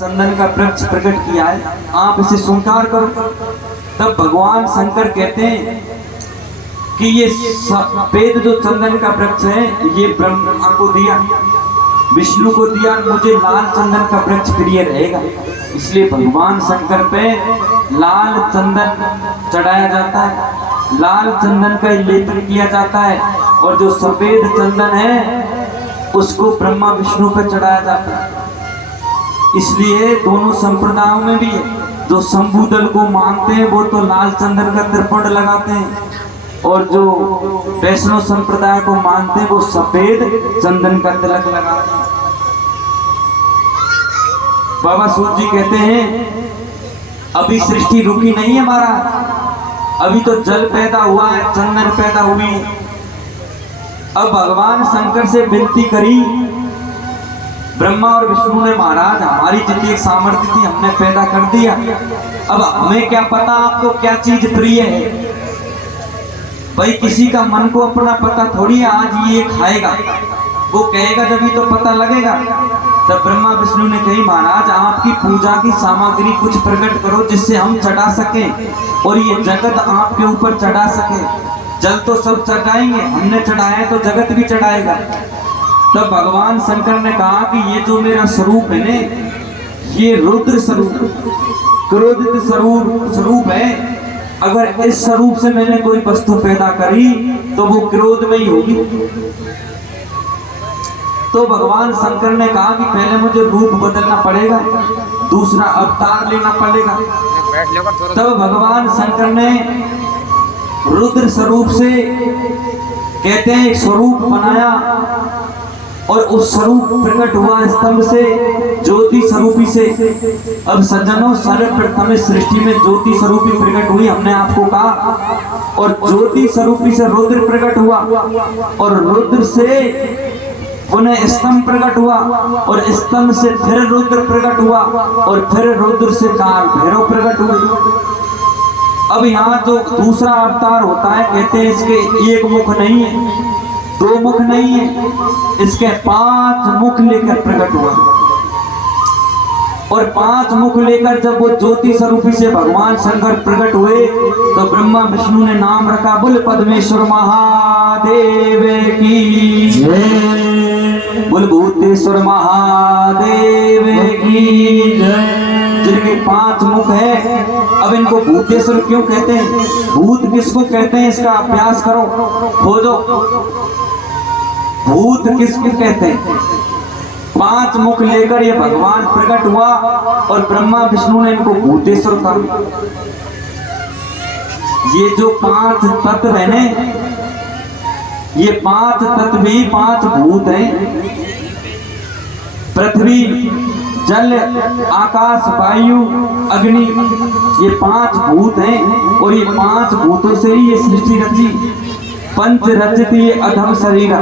चंदन का वृक्ष प्रकट किया है, आप इसे स्वीकार करो। तब भगवान शंकर कहते हैं कि ये सफेद जो चंदन का वृक्ष है ये ब्रह्मा को दिया, विष्णु को दिया, मुझे लाल चंदन का वृक्ष प्रिय रहेगा। इसलिए भगवान शंकर पे लाल चंदन चढ़ाया जाता है, लाल चंदन का लेपन किया जाता है, और जो सफेद चंदन है उसको ब्रह्मा विष्णु पर चढ़ाया जाता है। इसलिए दोनों संप्रदायों में भी है, जो शंभू दल को मानते हैं वो तो लाल चंदन का त्रिपुंड लगाते हैं, और जो वैष्णव संप्रदाय को मानते हैं वो सफेद चंदन का तिलक लगाते हैं। बाबा सूत जी कहते हैं अभी सृष्टि रुकी नहीं है महाराज, अभी तो जल पैदा हुआ है, चंदन पैदा हुई है। अब भगवान शंकर से विनती करी ब्रह्मा और विष्णु ने, महाराज हमारी जितनी सामर्थ्य थी हमने पैदा कर दिया, अब हमें क्या पता आपको क्या चीज प्रिय है। भाई किसी का मन को अपना पता थोड़ी है, आज ये खाएगा वो कहेगा जब ही तो पता लगेगा। तब ब्रह्मा विष्णु ने कही महाराज आपकी पूजा की सामग्री कुछ प्रकट करो जिससे हम चढ़ा सकें और ये जगत आपके ऊपर चढ़ा सके। जल तो सब चढ़ाएंगे, हमने चढ़ाया तो जगत भी चढ़ाएगा। तब भगवान शंकर ने कहा कि ये जो मेरा स्वरूप है ने ये रुद्र स्वरूप, क्रोधित स्वरूप है, अगर इस स्वरूप से मैंने कोई वस्तु पैदा करी तो वो क्रोध में ही होगी। तो भगवान शंकर ने कहा कि पहले मुझे रूप बदलना पड़ेगा, दूसरा अवतार लेना पड़ेगा। तब भगवान शंकर ने रुद्र स्वरूप से कहते हैं एक स्वरूप बनाया, और उस स्वरूप प्रकट हुआ स्तंभ से, ज्योति स्वरूपी से। अब सज्जनों सर्वप्रथम सृष्टि में ज्योति स्वरूपी प्रकट हुई, हमने आपको कहा, और ज्योति स्वरूपी से रुद्र प्रकट हुआ, और रुद्र से पुनः स्तंभ प्रकट हुआ, और स्तंभ से फिर रुद्र प्रकट हुआ, और फिर रुद्र से काल भैरव प्रकट हुए। अब यहाँ जो दूसरा अवतार होता है कहते हैं इसके एक मुख नहीं है, दो मुख नहीं है, इसके 5 मुख लेकर प्रकट हुआ। और 5 मुख लेकर जब वो ज्योति स्वरूपी से भगवान शंकर प्रकट हुए तो ब्रह्मा विष्णु ने नाम रखा बोल पद्मेश्वर महादेव की जय, बोल भूतेश्वर महादेव की जय। जिनके 5 मुख है, अब इनको भूतेश्वर क्यों कहते हैं, भूत किसको कहते हैं, इसका अभ्यास करो, खोजो भूत किसको कहते हैं। 5 मुख लेकर ये भगवान प्रकट हुआ, और ब्रह्मा विष्णु ने इनको भूतेश्वर कहा। ये जो 5 तत्व है ने, ये 5 तत्व भी 5 भूत हैं, पृथ्वी, जल, आकाश, वायु, अग्नि, ये 5 भूत हैं, और ये 5 भूतों से ही ये सृष्टि रची। पंच रचती अधम शरीर,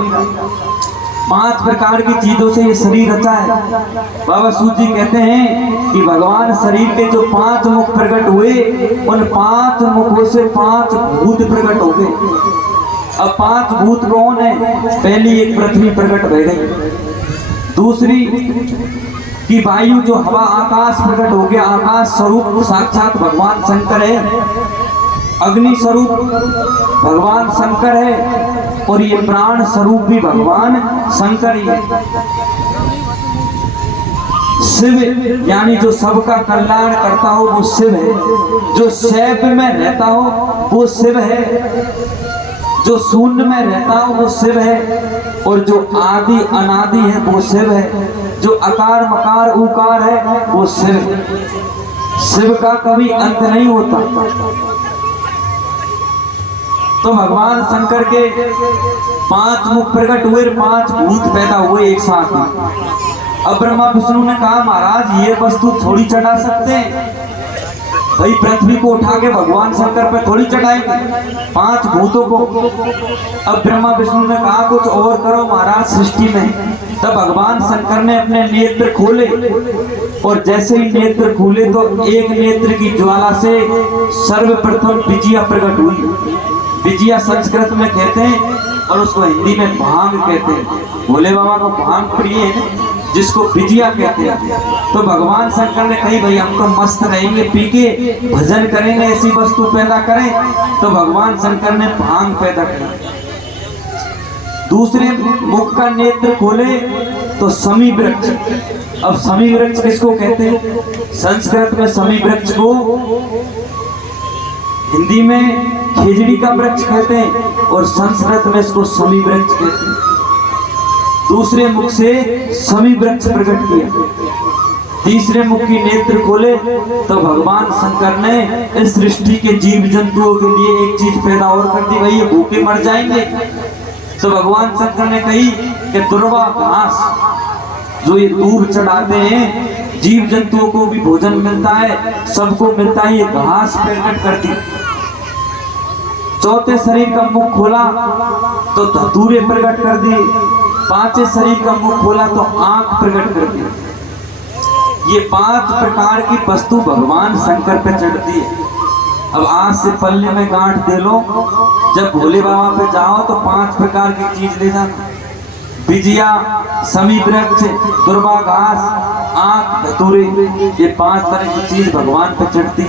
5 प्रकार की चीजों से ये शरीर रचा है। बाबा सूत जी कहते हैं कि भगवान शरीर के जो 5 मुख प्रकट हुए, उन 5 मुखों से 5 भूत प्रकट हो गए। अब 5 भूत कौन है, पहली एक पृथ्वी प्रकट हो गई, दूसरी कि वायु जो हवा आकाश प्रकट हो गया, आकाश स्वरूप साक्षात भगवान शंकर है, अग्नि स्वरूप भगवान शंकर है, और ये प्राण स्वरूप भी भगवान शंकर ही है। शिव यानी जो सबका कल्याण करता हो वो शिव है, जो शैव में रहता हो वो शिव है, जो शून्य में रहता हो वो शिव है, और जो आदि अनादि है वो शिव है, जो अकार मकार उकार है वो शिव। शिव का कभी अंत नहीं होता। तो भगवान शंकर के 5 मुख प्रकट हुए, 5 भूत पैदा हुए एक साथ में। अब ब्रह्मा विष्णु ने कहा महाराज ये वस्तु थोड़ी चढ़ा सकते हैं, भाई पृथ्वी को उठा के भगवान शंकर पे थोड़ी चढ़ाएंगे 5 भूतों को। अब ब्रह्मा विष्णु ने कहा कुछ और करो महाराज सृष्टि में। तब भगवान शंकर ने अपने नेत्र खोले, और जैसे ही नेत्र खोले तो एक नेत्र की ज्वाला से सर्वप्रथम विजया प्रकट हुई। विजया संस्कृत में कहते हैं, और उसको हिंदी में भांग कहते हैं। भोले बाबा को भांग प्रिय है, जिसको बिजिया कहते हैं। तो भगवान शंकर ने कही भाई हम तो मस्त रहेंगे, पी के भजन करेंगे, ऐसी वस्तु पैदा करें। तो भगवान शंकर ने भांग पैदा की। दूसरे मुख का नेत्र खोले तो समी वृक्ष। अब समी वृक्ष किसको कहते हैं? संस्कृत में समी वृक्ष को हिंदी में खेजड़ी का वृक्ष कहते हैं और संस्कृत में इसको समी वृक्ष कहते हैं। दूसरे मुख से समी वृक्ष प्रकट किया। तीसरे मुख की नेत्र खोले तो भगवान शंकर ने इस सृष्टि के जीव जंतुओं के लिए एक चीज पैदा और कर दी, भाई ये भूखे मर जाएंगे। तो भगवान शंकर ने कही कि दुर्वा घास जो ये दूब चढ़ाते हैं, जीव जंतुओं को भी भोजन मिलता है, सबको मिलता है, ये घास प्रकट करती। चौथे शरीर का मुख खोला तो धतूरे प्रकट कर दी। पांचवें शरीर का मुख खोला तो आंख प्रकट कर दी। ये 5 प्रकार की वस्तु भगवान शंकर पे चढ़ती है। अब आज से पल्ले में गांठ दे लो, जब भोले बाबा पे जाओ तो 5 प्रकार की चीज ले जाना। बिजिया, समी वृक्ष, दुर्वा घास, आंख, धतूरे, ये 5 तरह की चीज भगवान पे चढ़ती।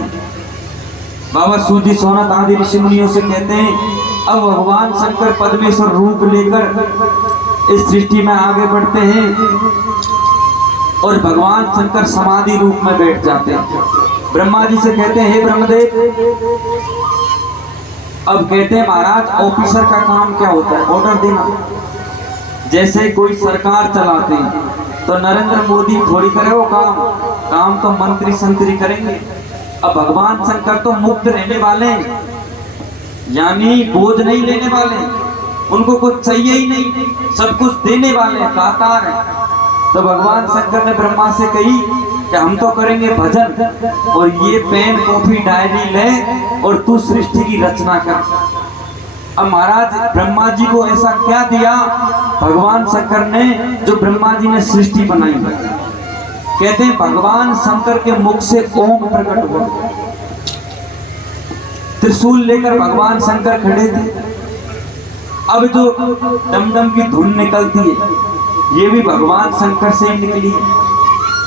बाबा सूजी सोनत आदि ऋषि मुनियों से कहते हैं अब भगवान शंकर पद्मेश्वर रूप लेकर इस सृष्टि में आगे बढ़ते हैं और भगवान शंकर समाधि रूप में बैठ जाते हैं। ब्रह्मा जी से कहते हैं हे ब्रह्मदेव, अब कहते हैं महाराज ऑफिसर का काम क्या होता है? ऑर्डर देना। जैसे कोई सरकार चलाते हैं तो नरेंद्र मोदी थोड़ी करे वो काम तो मंत्री संतरी करेंगे। अब भगवान शंकर तो मुक्त रहने वाले हैं, यानी बोझ नहीं लेने वाले, उनको कुछ चाहिए ही नहीं, सब कुछ देने वाले हैं, दातार हैं। तो भगवान शंकर ने ब्रह्मा से कही कि हम तो करेंगे भजन और ये पेन कॉपी डायरी ले और तू सृष्टि की रचना कर। अब महाराज ब्रह्मा जी को ऐसा क्या दिया भगवान शंकर ने जो ब्रह्मा जी ने सृष्टि बनाई? कहते हैं भगवान शंकर के मुख से ओम प्रकट हुआ। त्रिशूल लेकर भगवान शंकर खड़े थे। अब जो डमडम की धुन निकलती है ये भी भगवान शंकर से ही निकली है।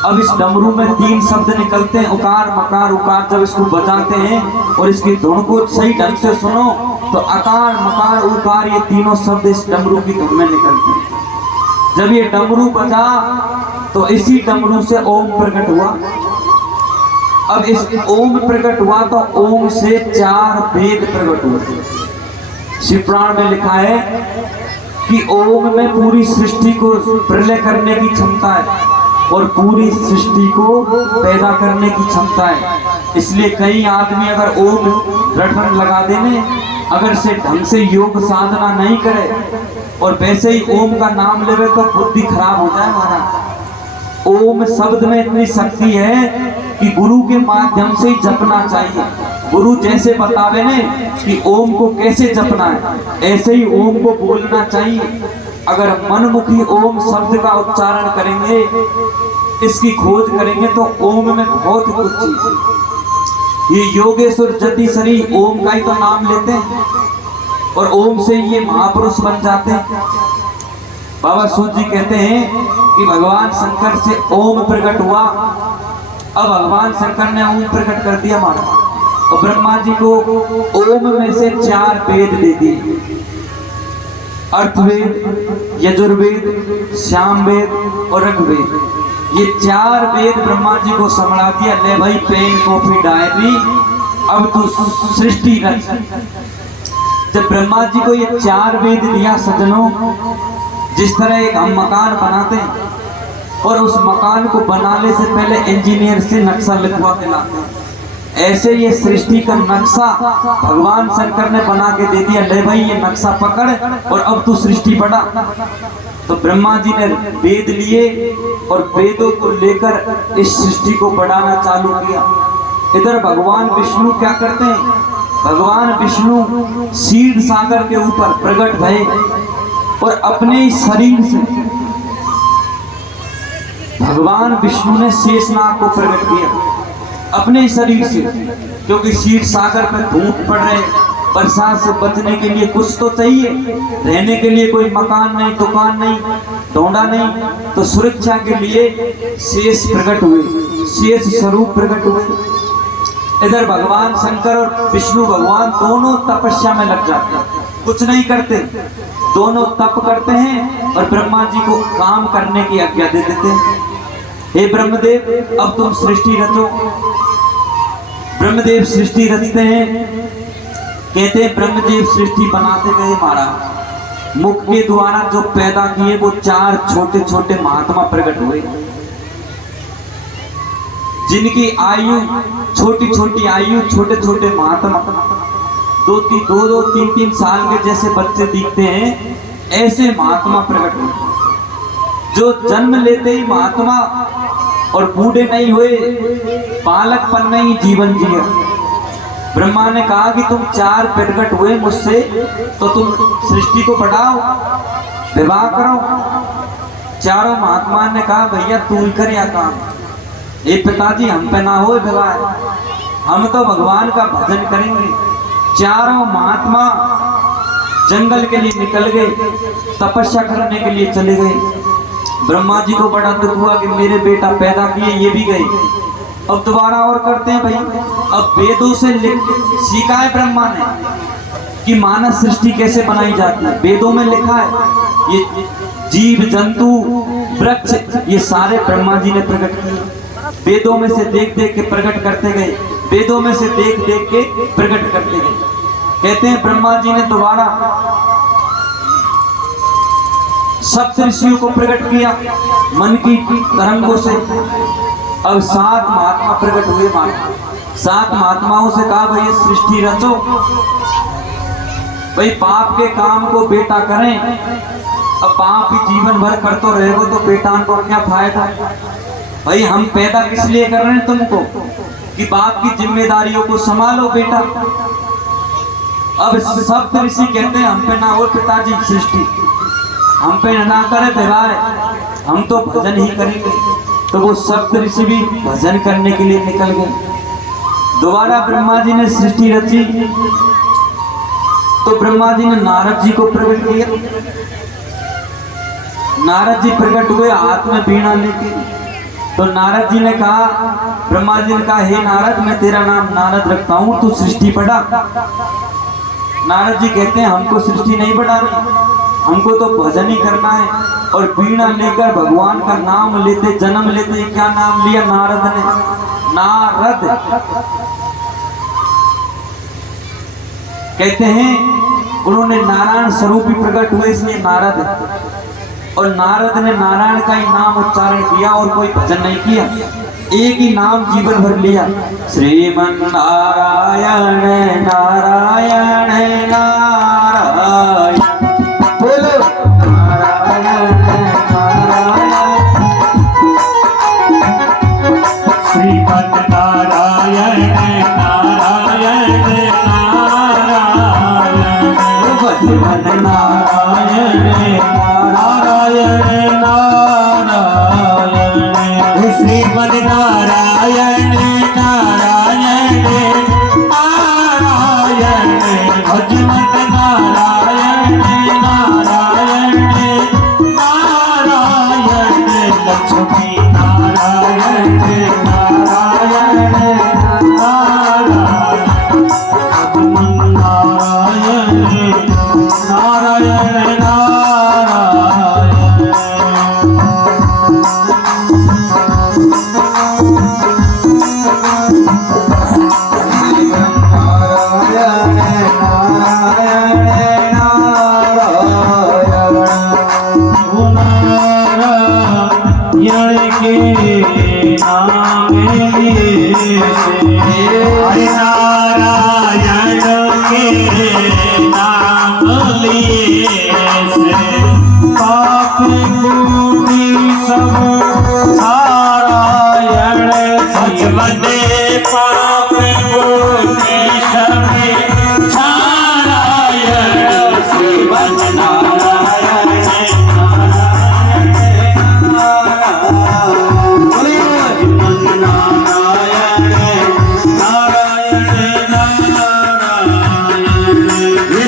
अब इस डमरू में 3 शब्द निकलते हैं, उकार मकार उकार। जब इसको बजाते हैं और इसकी धुन को सही ढंग से सुनो तो अकार मकार उकार ये तीनों शब्द इस डमरू की धुन में निकलते हैं। जब ये डमरू बजा तो इसी डमरू से ओम प्रकट हुआ। अब इस ओम प्रकट हुआ तो ओम से 4 वेद प्रकट हुए। शिवपुराण में लिखा है कि ओम में पूरी सृष्टि को प्रलय करने की क्षमता है और पूरी सृष्टि को पैदा करने की क्षमता है। इसलिए कई आदमी अगर ओम रटन लगा देने, अगर से ढंग से योग साधना नहीं करे और वैसे ही ओम का नाम लेवे तो बुद्धि खराब हो जाए। हमारा ओम शब्द में इतनी शक्ति है कि गुरु के माध्यम से ही जपना चाहिए। गुरु जैसे बतावे ने कि ओम को कैसे जपना है, ऐसे ही ओम को बोलना चाहिए। अगर मनमुखी ओम शब्द का उच्चारण करेंगे, इसकी खोज करेंगे तो ओम में बहुत कुछ चीज है। ये योगेश्वर जतिश्री ओम का ही तो नाम लेते हैं और ओम से ये महापुरुष बन जाते हैं। बाबा सूत जी कहते हैं कि भगवान शंकर से ओम प्रकट हुआ। अब भगवान शंकर ने ओम प्रकट कर दिया हमारा, और ब्रह्मा जी को ओम में से 4 वेद दे दिए, अर्थवेद, यजुर्वेद, सामवेद और ऋग्वेद। ये 4 वेद ब्रह्मा जी को संभला दिया। ले भाई पेन कॉपी डायरी, अब तू सृष्टि रच। जब ब्रह्मा जी को ये 4 वेद दिया सज्जनों, जिस तरह एक हम मकान बनाते हैं और उस मकान को बनाने से पहले इंजीनियर से नक्शा लिखवा के लाते हैं, ऐसे ये सृष्टि का नक्शा भगवान शंकर ने बना के दे दिया। ले भाई ये नक्शा पकड़ और अब तू सृष्टि बढ़ा। तो ब्रह्मा जी ने वेद लिए और वेदों को लेकर इस सृष्टि को बढ़ाना चालू किया। इधर भगवान विष्णु क्या करते हैं? भगवान विष्णु क्षीर सागर के ऊपर प्रकट भये और अपने ही शरीर से भगवान विष्णु ने शेषनाग को प्रकट किया अपने शरीर से, क्योंकि क्षीर सागर पर धूप पड़ रहे, बरसात से बचने के लिए कुछ तो चाहिए, रहने के लिए कोई मकान नहीं, दुकान नहीं, ढूंढा नहीं तो सुरक्षा के लिए शेष प्रकट हुए, शेष स्वरूप प्रकट हुए। इधर भगवान शंकर और विष्णु भगवान दोनों तपस्या में लग जाते हैं, कुछ नहीं करते, दोनों तप करते हैं और ब्रह्मा जी को काम करने की आज्ञा दे देते हैं। हे ब्रह्मदेव, अब तुम सृष्टि रचो। ब्रह्मदेव सृष्टि रचते हैं। कहते हैं ब्रह्मदेव सृष्टि बनाते गए, महाराज मुख के द्वारा जो पैदा किए वो 4 छोटे छोटे महात्मा प्रकट हुए, जिनकी आयु छोटी छोटी आयु, छोटे छोटे महात्मा 2-3 साल के जैसे बच्चे दिखते हैं, ऐसे महात्मा प्रकट हुए, जो जन्म लेते ही महात्मा और बूढ़े नहीं हुए, बालकपन में ही जीवन जिया। ब्रह्मा ने कहा कि तुम 4 प्रकट हुए मुझसे, तो तुम सृष्टि को बढ़ाओ, विवाह करो। चारों महात्मा ने कहा भैया तू ही कर या काम, ये पिताजी हम पे ना हो विवाह, हम तो भगवान का भजन करेंगे। चारों महात्मा जंगल के लिए निकल गए, तपस्या करने के लिए चले गए। ब्रह्मा जी को बड़ा दुख हुआ कि मेरे बेटा पैदा किए, ये भी गए, अब दोबारा और करते हैं भाई। अब वेदों से सीखा है ब्रह्मा ने कि मानव सृष्टि कैसे बनाई जाती है, वेदों में लिखा है। ये जीव जंतु वृक्ष ये सारे ब्रह्मा जी ने प्रकट किए, वेदों में से देख देख के प्रकट करते गए, वेदों में से देख देख के प्रकट करते गए। कहते हैं ब्रह्मा जी ने दोबारा सप्त ऋषियों को प्रकट किया मन की तरंगों से। अब 7 महात्मा प्रकट हुए। 7 महात्माओं से कहा भाई सृष्टि रचो, भाई पाप के काम को बेटा करें। अब पाप ही जीवन भर करते रहेगो तो बेटान को क्या फायदा। भाई हम पैदा किस लिए कर रहे हैं तुमको कि बाप की जिम्मेदारियों को संभालो बेटा। अब सप्त ऋषि कहते हैं हम पे ना हो पिताजी सृष्टि, हम पे ना करे विवाह, हम तो भजन ही करेंगे। तो वो सप्त ऋषि भी भजन करने के लिए निकल गए। दोबारा ब्रह्मा जी ने सृष्टि रची तो ब्रह्मा जी ने नारद जी को प्रकट किया। नारद जी प्रकट हुए हाथ में वीणा लेके। तो नारद जी ने कहा, ब्रह्मा जी ने कहा हे नारद मैं तेरा नाम नारद रखता हूं, तू सृष्टि बढ़ा। नारद जी कहते हैं हमको सृष्टि नहीं बढ़ानी, हमको तो भजन ही करना है। और वीणा लेकर भगवान का नाम लेते, जन्म लेते। क्या नाम लिया नारद ने? नारद। कहते हैं उन्होंने नारायण स्वरूप ही प्रकट हुए इसलिए नारद। और नारद ने नारायण का ही नाम उच्चारण किया और कोई भजन नहीं किया, एक ही नाम जीवन भर लिया, श्रीमन नारायण नारायण नारायण। बोलो नारायण नारायण श्रीमन नारायण नारायण नारायण भजन नारायण नारायण नारायण श्रीमन नारायण नारायण नारायण भजन नारायण नारायण नारायण लक्ष्मी नारायण नारायण नारायण भजन नारायण नारायण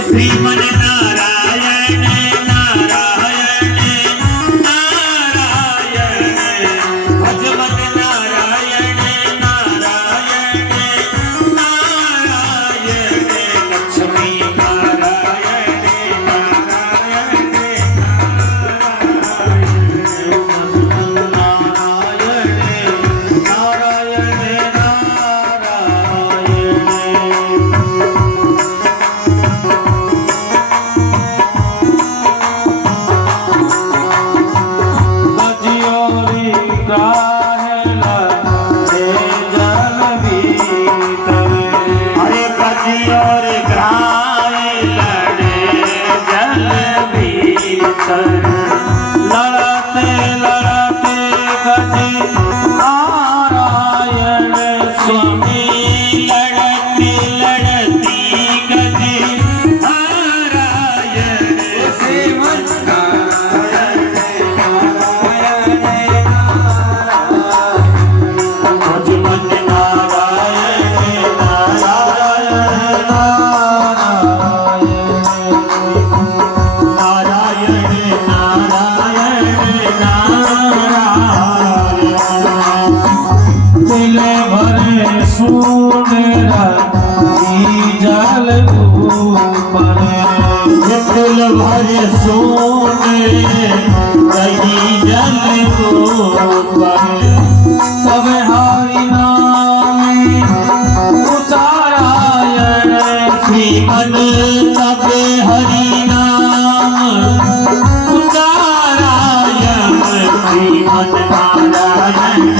श्रीमन नारायण नारायण दिल भरे सुनेरा जल ऊपर दिल भरे सोने रही जल ऊपर सब हरि नाम उचारायण श्रीमन तब हरि नाम उचारायण श्रीमन नारायण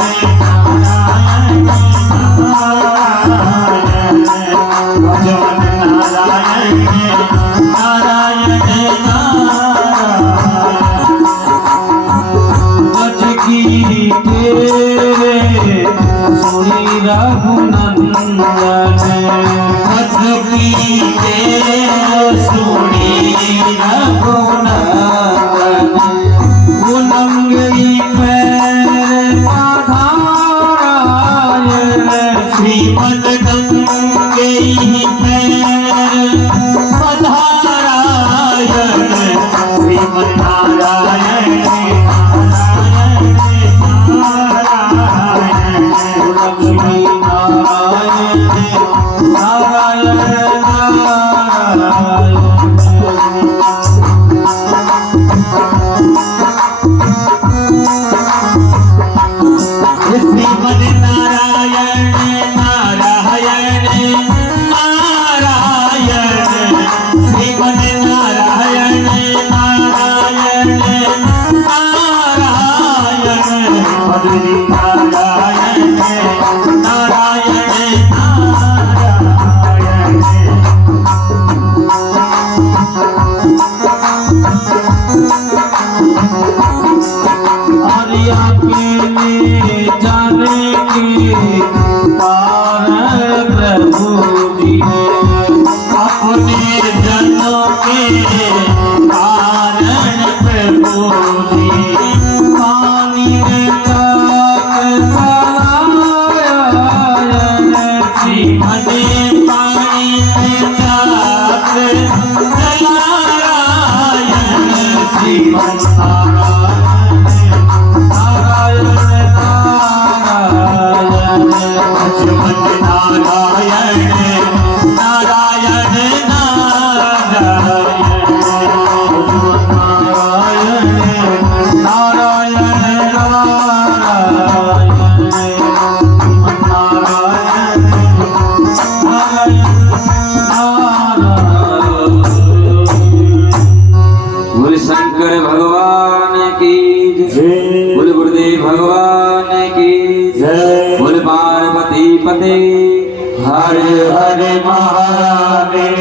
हर हर महादेव।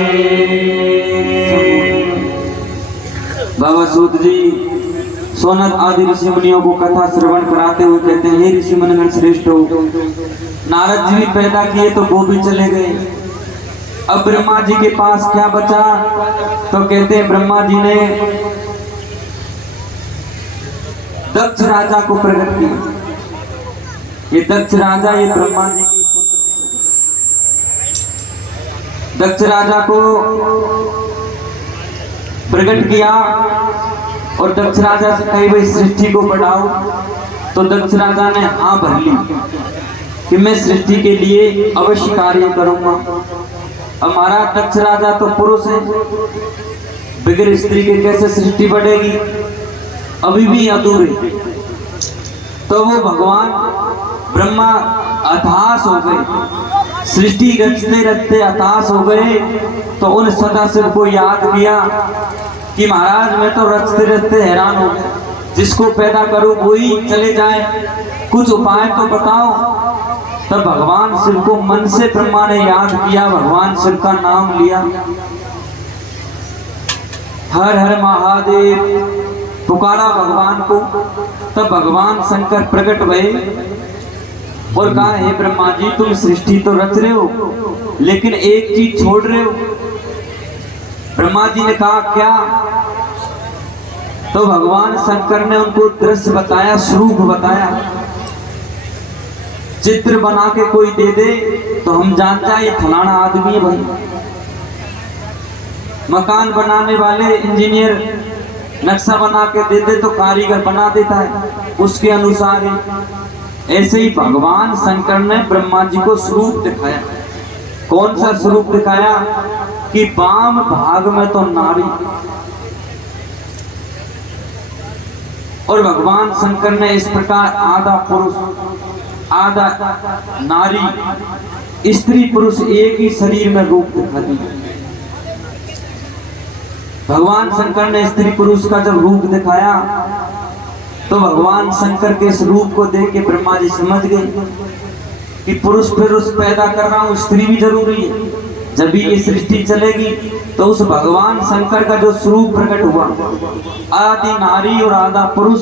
बाबा सूत जी सोनत आदि ऋषि मुनियों को कथा श्रवण कराते हुए कहते हैं, हे ऋषि मुनिगण श्रेष्ठ हो, नारद जी भी पैदा किए तो वो भी चले गए, अब ब्रह्मा जी के पास क्या बचा? तो कहते हैं ब्रह्मा जी ने दक्ष राजा को प्रकट किया। ये दक्ष राजा ये ब्रह्मा जी के पुत्र। दक्ष राजा को प्रकट किया और दक्ष राजा से कही भाई सृष्टि को बढ़ाओ, तो दक्ष राजा ने हाँ भर ली कि मैं सृष्टि के लिए अवश्य कार्य करूंगा। हमारा दक्ष राजा तो पुरुष है, बगैर स्त्री के कैसे सृष्टि बढ़ेगी, अभी भी अधूरी। तो वो भगवान ब्रह्मा हताश हो गए, सृष्टि रचते रचते हताश हो गए। तो उन सदाशिव को याद किया कि महाराज मैं तो रचते रचते हैरान हो गया, जिसको पैदा करूं वही चले जाए, कुछ उपाय तो बताओ। तब भगवान शिव को मन से ब्रह्मा ने याद किया, भगवान शिव का नाम लिया, हर हर महादेव पुकारा भगवान को। तब भगवान शंकर प्रकट भये और कहा, हे ब्रह्मा जी तुम सृष्टि तो रच रहे हो लेकिन एक चीज छोड़ रहे हो। ब्रह्मा जी ने कहा क्या? तो भगवान शंकर ने उनको दृश्य बताया, स्वरूप बताया। चित्र बना के कोई दे दे तो हम जान जाए ये फलाना आदमी है भाई। मकान बनाने वाले इंजीनियर नक्शा बना के दे दे तो कारीगर बना देता है उसके अनुसार ही। ऐसे ही भगवान शंकर ने ब्रह्मा जी को स्वरूप दिखाया। कौन सा स्वरूप दिखाया कि वाम भाग में तो नारी, और भगवान शंकर ने इस प्रकार आधा पुरुष आधा नारी, स्त्री पुरुष एक ही शरीर में रूप दिखा दिया। भगवान शंकर ने स्त्री पुरुष का जब रूप दिखाया तो भगवान शंकर के इस रूप को देख के ब्रह्मा जी समझ गए कि पुरुष पैदा कर रहा हूं, स्त्री भी जरूरी है। जब भी ये सृष्टि चलेगी तो उस भगवान शंकर का जो स्वरूप प्रकट हुआ, आदि नारी और आधा पुरुष,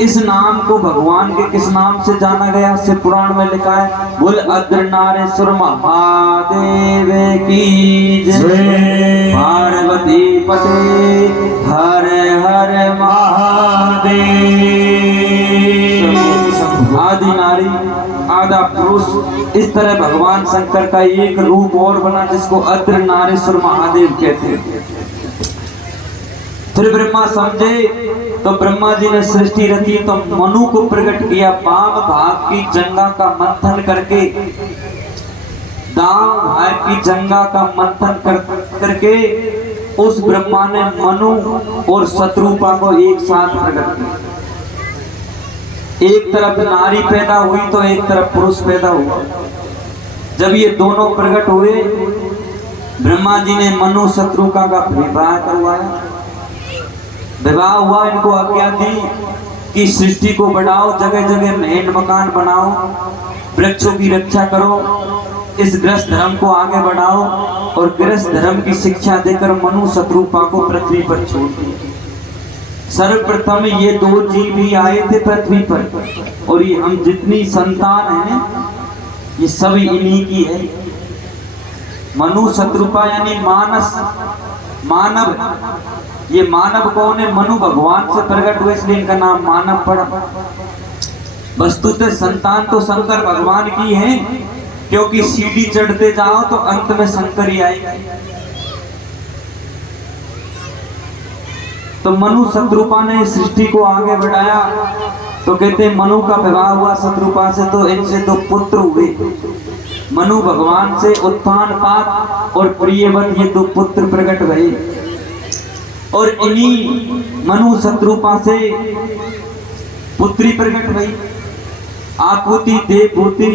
इस नाम को भगवान के किस नाम से जाना गया? शिव पुराण में लिखा है, बोल अद्र नारेश्वर महादेव की जय, पार्वती पते हर हर महादेव। आदि नारी आधा पुरुष, इस तरह भगवान शंकर का एक रूप और बना जिसको अद्र नारेश्वर महादेव कहते हैं। फिर ब्रह्मा समझे तो ब्रह्मा जी ने सृष्टि रची तो मनु को प्रकट किया। वाम भाग की जंगा का मंथन करके, दाम भाग की जंगा का मंथन करके उस ब्रह्मा ने मनु और शत्रुपा को एक साथ प्रकट किया। एक तरफ नारी पैदा हुई तो एक तरफ पुरुष पैदा हुआ। जब ये दोनों प्रकट हुए, ब्रह्मा जी ने मनु शत्रुका का विवाह करवाया। विवाह हुआ, इनको आज्ञा दी कि सृष्टि को बढ़ाओ, जगह जगह महल मकान बनाओ, वृक्षों की रक्षा करो, इस गृहस्थ धर्म को आगे बढ़ाओ, और गृहस्थ धर्म की शिक्षा देकर मनु शत्रुपा को पृथ्वी पर छोड़ दिया। सर्वप्रथम ये दो जीव ही आए थे पृथ्वी पर, और ये हम जितनी संतान हैं ये सब इन्हीं की है। मनु शत्रुपा यानी मानस, मानव। ये मानव कौन है? मनु भगवान से प्रकट हुए इसलिए इनका नाम मानव पड़ा। वस्तुतः संतान तो शंकर भगवान की है, क्योंकि सीढ़ी चढ़ते जाओ तो अंत में शंकर ही आएंगे। तो मनु शत्रुपा ने सृष्टि को आगे बढ़ाया। तो कहते हैं मनु का विवाह हुआ शत्रुपा से, तो इनसे दो पुत्र हुए। मनु भगवान से उत्थान पात और प्रियवत ये दो पुत्र प्रकट भये, और इन्हीं मनु शत्रुपा से पुत्री प्रकट भई, आकुति देवभूति।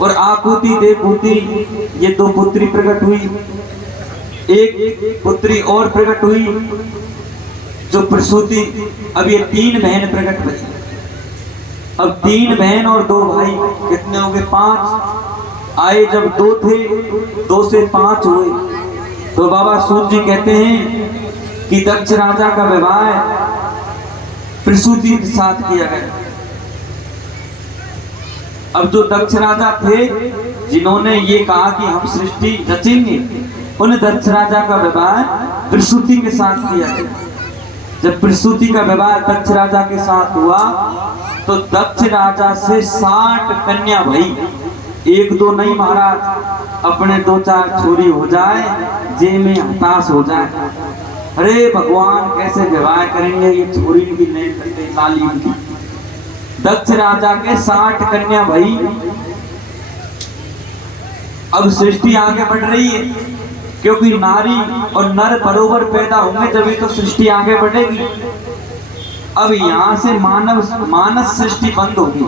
और आकुति देवभूति ये दो पुत्री प्रकट हुई। एक पुत्री और प्रकट हुई जो प्रसूति। अब ये 3 बहन प्रकट हुई। अब 3 बहन और 2 भाई, कितने हो गए? 5 आए। जब 2 थे, 2 से 5 हुए। तो बाबा सूत जी कहते हैं कि दक्ष राजा का विवाह प्रसूति के साथ किया गया। अब जो दक्ष राजा थे जिन्होंने ये कहा कि हम सृष्टि रचेंगे, उन दक्ष राजा का विवाह प्रसूति के साथ किया गया। जब प्रसूति का विवाह दक्ष राजा के साथ हुआ तो दक्ष राजा से 60 कन्या भई। 1-2 नहीं महाराज, अपने 2-4 छोरी हो जाए जे में हताश हो जाए। अरे भगवान कैसे विवाह करेंगे, ये छोरी की नहीं करते, लाली की। दक्ष राजा के 60 कन्या भई। अब सृष्टि आगे बढ़ रही है, क्योंकि नारी और नर बरोबर पैदा होंगे जब तो सृष्टि आगे बढ़ेगी। अब यहाँ से मानस सृष्टि बंद होगी।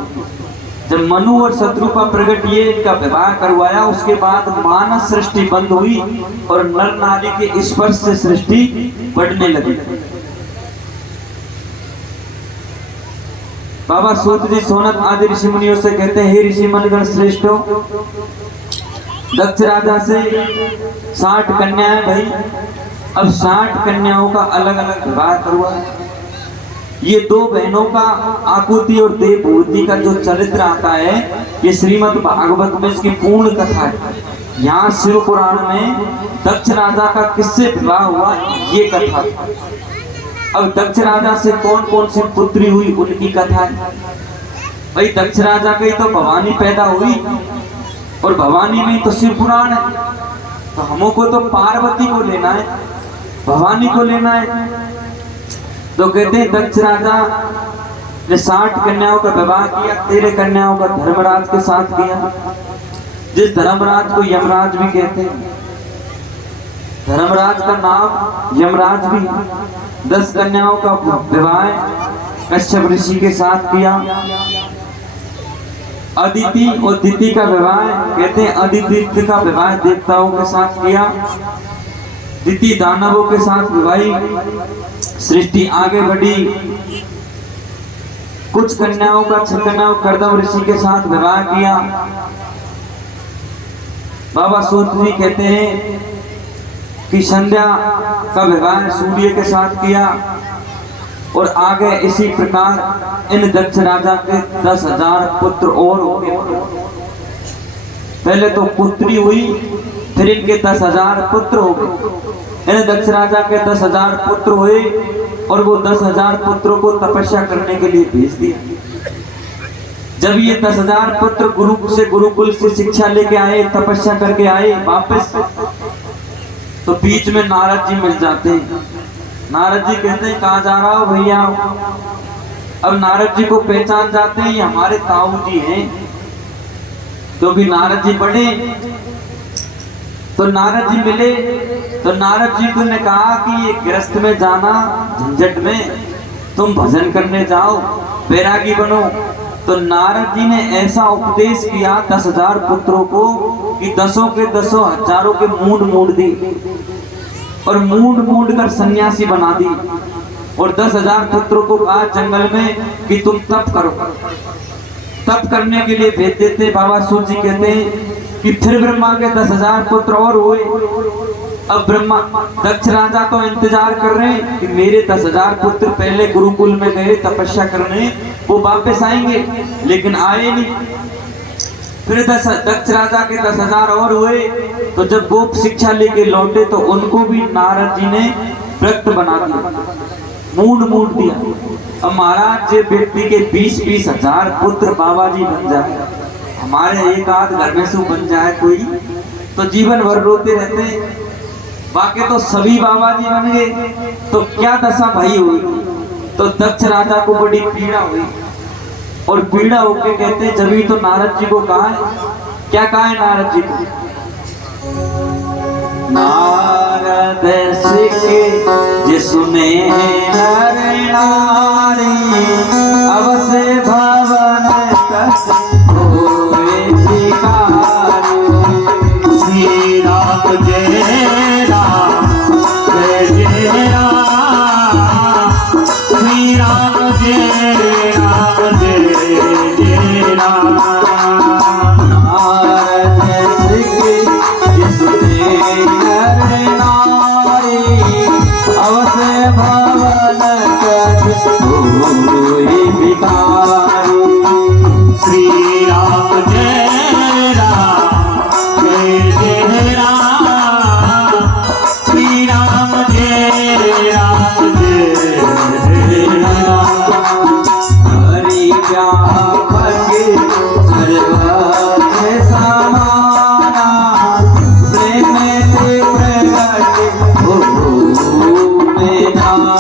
जब मनु और शत्रुपा प्रकट ये इनका विवाह करवाया, उसके बाद मानस सृष्टि बंद हुई और नर नारी के स्पर्श से सृष्टि बढ़ने लगी। बाबा सूत जी सोनत आदि ऋषि मुनियों से कहते हैं, हे ऋषि मनगण श्रेष्ठो, दक्ष राजा से 60 कन्याएं भाई। अब 60 कन्याओं का अलग अलग विवाह करवा। ये 2 बहनों का आकुति और देवभूति का जो चरित्र आता है, ये श्रीमद् भागवत में इसकी पूर्ण कथा है। यहाँ शिव पुराण में दक्ष राजा का किससे विवाह हुआ ये कथा। अब दक्ष राजा से कौन कौन सी पुत्री हुई उनकी कथा है। भाई दक्ष राजा की तो भवानी पैदा हुई, और भवानी में तो शिव पुराण है, तो हमको तो पार्वती को लेना है, भवानी को लेना है। तो कहते हैं दक्ष राजा ने 60 कन्याओं का विवाह किया, 13 कन्याओं का धर्मराज के साथ किया, जिस धर्मराज को यमराज भी कहते हैं। धर्मराज का नाम यमराज भी। 10 कन्याओं का विवाह कश्यप ऋषि के साथ किया। अदिति और दिति का विवाह कहते हैं, अदिति का विवाह देवताओं के साथ किया, दिति दानवों के साथ विवाही। सृष्टि आगे बढ़ी। कुछ कन्याओं का 6 कन्याओं कर्दम ऋषि के साथ विवाह किया। बाबा सूत्री कहते हैं कि संध्या का विवाह सूर्य के साथ किया। और आगे इसी प्रकार इन दक्ष राजा के 10,000 पुत्र और हो गए। पहले तो पुत्री हुई, फिर इनके 10,000 पुत्र हो गए। इन दक्ष राजा के 10,000 पुत्र हुए और वो 10,000 पुत्रों को तपस्या करने के लिए भेज दिया। जब ये 10,000 पुत्र गुरुकुल से शिक्षा लेके आए, तपस्या करके आए वापस, तो बीच में नारद जी मिल जाते हैं। नारद जी कहते हैं, कहाँ जा रहा हो भैया? अब नारद जी को पहचान जाते हैं, ये हमारे ताऊ जी हैं। तो भी नारद जी बढ़े, तो नारद जी मिले, तो नारद जी को ने कहा कि ये गृहस्थ में जाना झंझट में, तुम भजन करने जाओ, बैरागी बनो। तो नारद जी ने ऐसा उपदेश किया 10,000 पुत्रों को कि 10 के 10 हजारों के मूंड दी और मूंड कर सन्यासी बना दी। और 10,000 पुत्रों को कहा जंगल में कि तुम तप करो। तप करने के लिए भेज देते। बाबा सूत जी कहते हैं कि फिर ब्रह्मा के 10,000 पुत्र और हुए। अब ब्रह्मा दक्ष राजा तो इंतजार कर रहे हैं कि मेरे 10,000 पुत्र पहले गुरुकुल में गए तपस्या करने, वो वापस आएंगे, लेकिन आए नहीं। फिर दक्ष राजा के 10,000 और हुए। तो जब वो शिक्षा लेके लौटे तो उनको भी नारद जी ने व्रत बना दिया, मूंड दिया। अब महाराज जे व्यक्ति के 20-20 हजार पुत्र बाबा जी बन जाए, हमारे एक आध घर में से बन जाए कोई, तो जीवन भर रोते रहते। बाकी तो सभी बाबा जी बन गए, तो क्या दशा भई हुई। तो दक्ष राजा को बड़ी पीड़ा हुई और पीड़ा होके कहते हैं, जब तो नारद जी को कहा है, क्या कहा है नारद जी को? नारद सिके जे सुने नर नारी, अब से भवन कस होए भिखारी। श्री राम जय राम जय राम, श्री राम जय राम जय राम। नारद सिके जे सुने नर नारी, अब से भवन कस होए भिखारी। श्री राम जय राम जय राम, श्री राम जय राम जय राम। हरि व्यापक सर्वत्र समाना, प्रेम ते प्रगट भूमि जाना।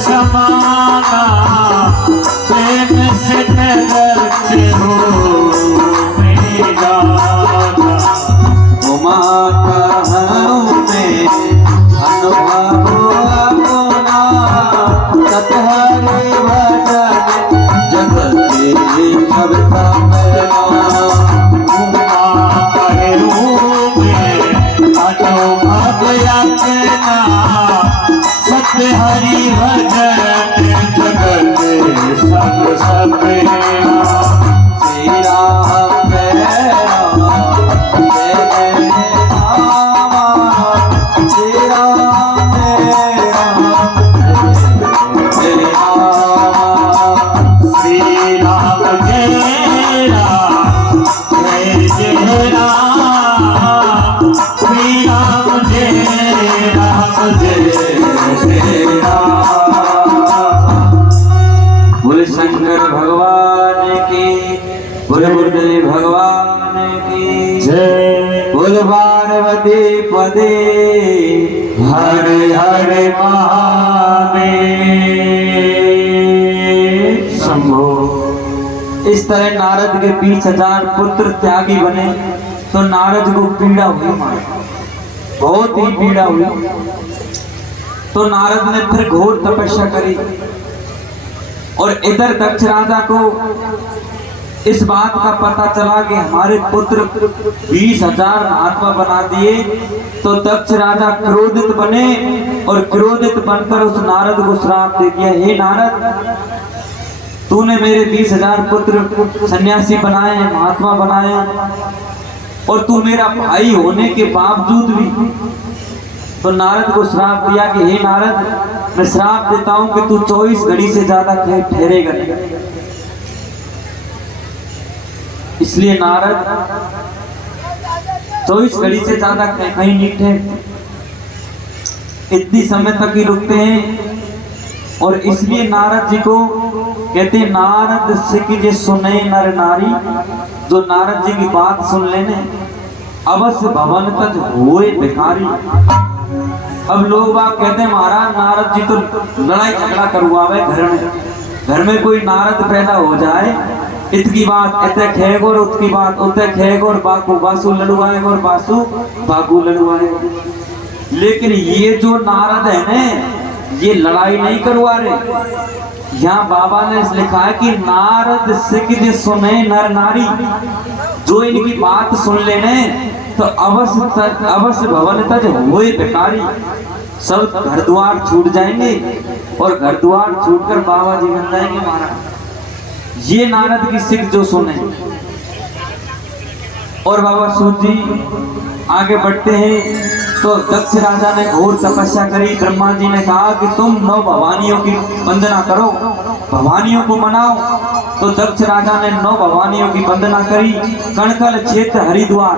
समाना, प्रेम से करते हो मेरा। उमा कहूँ मैं अनुभव अपना, सतहरि भजन जगत सब संपना। उमा कहूँ मैं अनुभव अपना, सतहरि भजन जगत सब सपना। श्री राम जय राम जय राम, श्री राम जय राम जय राम। श्री राम जय राम जय राम, श्री राम जय राम जय राम। बोले शंकर भगवान की, बोले गुरुदेव भगवान की जय। बोल पार्वती पदे हरे हरे महादेव शंभो। इस तरह नारद के 20,000 पुत्र त्यागी बने तो नारद को पीड़ा हुई मारा, बहुत ही पीड़ा हुई। तो नारद ने फिर घोर तपस्या करी और इधर दक्ष राजा को इस बात का पता चला कि हमारे पुत्र 20,000 महात्मा बना दिए। तो दक्ष राजा क्रोधित बने और क्रोधित बनकर उस नारद को श्राप दे दिया, हे नारद, तूने मेरे 20,000 पुत्र सन्यासी बनाए, महात्मा बनाए, और तू मेरा भाई होने के बावजूद भी। तो नारद को श्राप दिया कि हे नारद, मैं श्राप देता हूं कि तू 24 घड़ी से ज्यादा ठहरेगा नहीं। इसलिए नारद 24 घड़ी से ज्यादा कहीं नहीं ठहर, इतनी समय तक ही रुकते हैं। और इसलिए नारद जी को कहते हैं, नारद सिख जे सुने नर नारी, जो नारद जी की बात सुन लेने अवश्य भवन तज होए भिखारी। अब लोग बात कहते हैं, महाराज नारद जी तो लड़ाई झगड़ा करवावे घर में कोई नारद पैदा हो जाए, इतकी बात इतने खेग और उतकी बात उतने खेग और बासु लड़वाएगा और बासु बागू लड़वाएगा। लेकिन ये जो नारद है ना, ये लड़ाई नहीं करवा रहे। यहाँ बाबा ने लिखा है कि नारद सिख जे सुने नर नारी, जो इनकी बात सुन लेने तो अवश्य भवन तज होए भिखारी। सब घर द्वार छूट जाएंगे और घर द्वार छूटकर बाबा जी बन जाएंगे महाराज। ये नारद की सिख जो सुने। और बाबा सूत जी आगे बढ़ते हैं। तो दक्ष राजा ने घोर तपस्या करी। ब्रह्मा जी ने कहा कि तुम 9 भवानियों की वंदना करो, भवानियों को मनाओ। तो दक्ष राजा ने 9 भवानियों की वंदना करी। कणखल क्षेत्र हरिद्वार,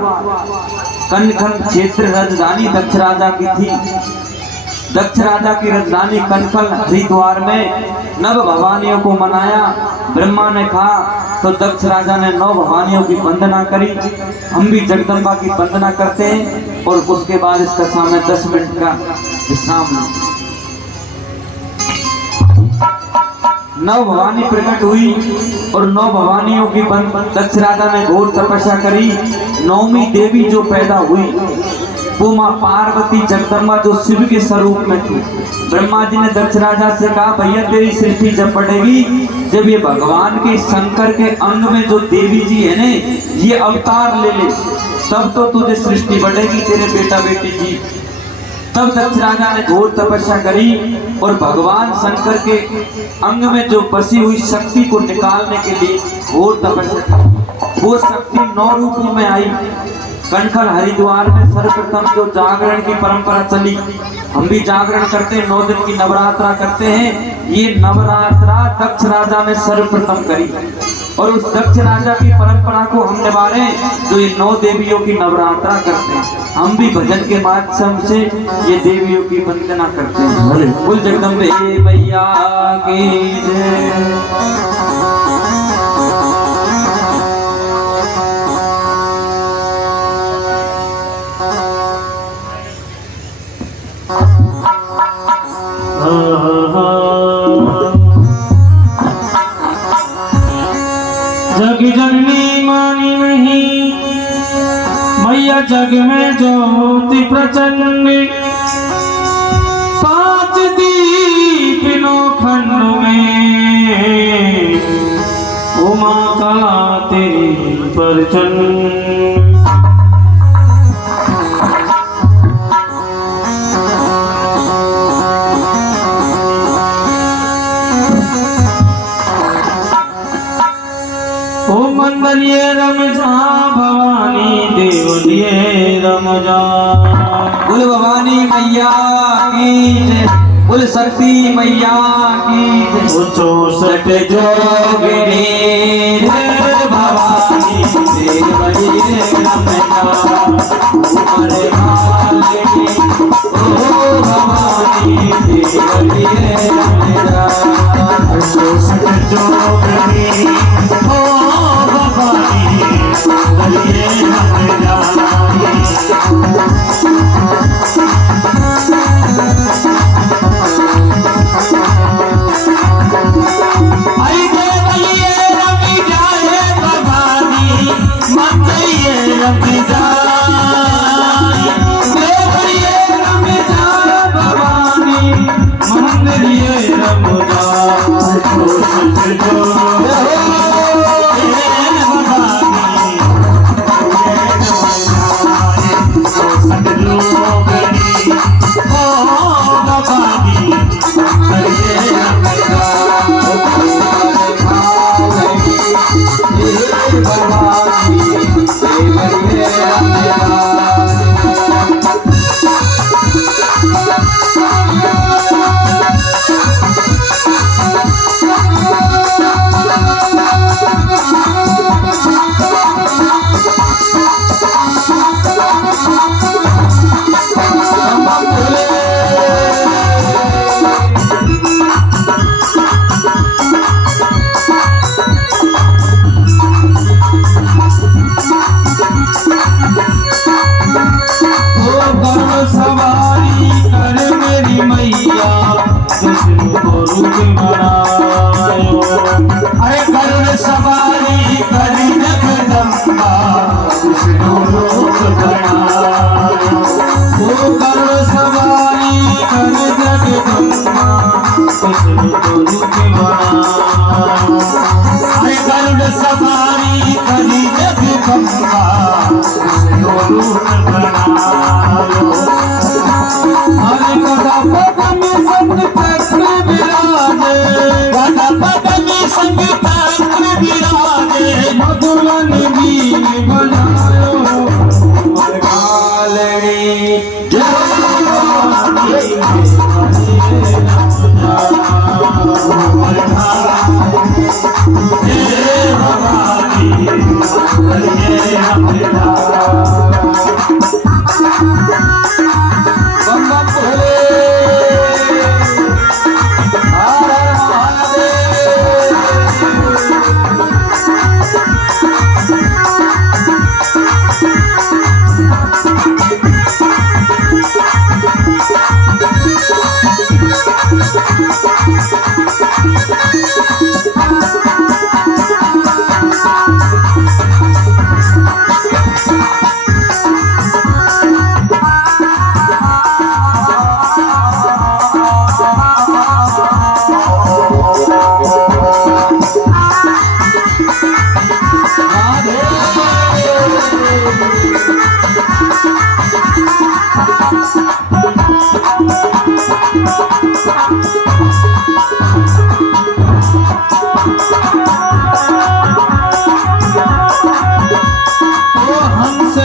कनखल क्षेत्र राजधानी दक्ष राजा की थी। दक्ष राजा की राजधानी कनखल हरिद्वार में 9 भवानियों को मनाया। ब्रह्मा ने कहा तो दक्ष राजा ने 9 भवानियों की वंदना करी। हम भी जगदम्बा की वंदना करते हैं और उसके बाद इसका समय 10 मिनट का विश्राम लें। 9 भवानी प्रकट हुई और 9 भवानियों की दक्ष राजा ने घोर तपस्या करी। 9वीं देवी जो पैदा हुई वो माँ पार्वती जगदम्बा, जो शिव के स्वरूप में थी। ब्रह्मा जी ने दक्ष राजा से कहा, भैया तेरी सृष्टि जब बढ़ेगी, जब ये भगवान के शंकर के अंग में जो देवी जी है ने, ये अवतार ले ले, तब तो तुझे सृष्टि बढ़ेगी, तेरे बेटा बेटी जी। तब दक्ष राजा ने घोर तपस्या करी और भगवान शंकर के अंग में जो बसी हुई शक्ति को निकालने के लिए घोर तपस्या की। वो शक्ति 9 रूपों में आई। कनखल हरिद्वार में सर्वप्रथम जो जागरण की परंपरा चली, हम भी जागरण करते हैं, 9 दिन की नवरात्रा करते हैं। ये नवरात्रा दक्ष राजा ने सर्वप्रथम करी और उस दक्ष राजा की परंपरा को हम निभाए, जो ये 9 देवियों की नवरात्रा करते हैं। हम भी भजन के माध्यम से ये देवियों की वंदना करते हैं। बोल जगदम्बे मैया की जय। जग जननी मानी नहीं मैया, जग में ज्योति प्रचंड। 5 दीप खंड में उमा का तेरी परचंड। मंदलिए रमजा भवानी देवलिए रमजा। बोल भवानी मैया की जय, बोल शक्ति मैया की जय। 64 जोगिनी भवानी देवलिए रमजा। हमारे मालिनी ओ भवानी देवलिए रमजा। 64 जोगिनी ओ भवानी रमजान को सजदो सवारी कर मेरी मैया कृष्ण को रूप बनायो। अरे गरुड़ सवारी कर जगदम्बा कृष्ण रूप बनायो। ओ गरुड़ सवारी कर जगदम्बा कृष्ण को रूप बनायो। अरे गरुड़ सवारी कर जगदम्बा कृष्ण रूप बनायो। हरे गदा पद में संग चक्र विराजे, गदा पद में संग चक्र विराजे, मधुवन बीन बजायो कालड़ी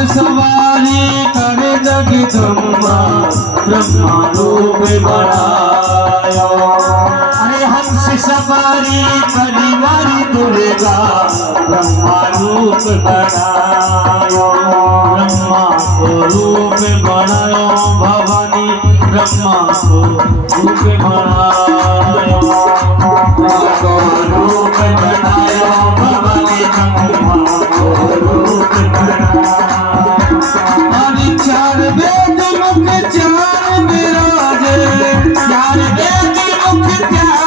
सवारी करे जगदम्बा ब्रह्मा रूप बनायो। अरे हंस सवारी करी वारी दुर्गा ब्रह्मा रूप बनायो। ब्रह्मा को रूप बनायो भवानी ब्रह्मा को रूप बनायो।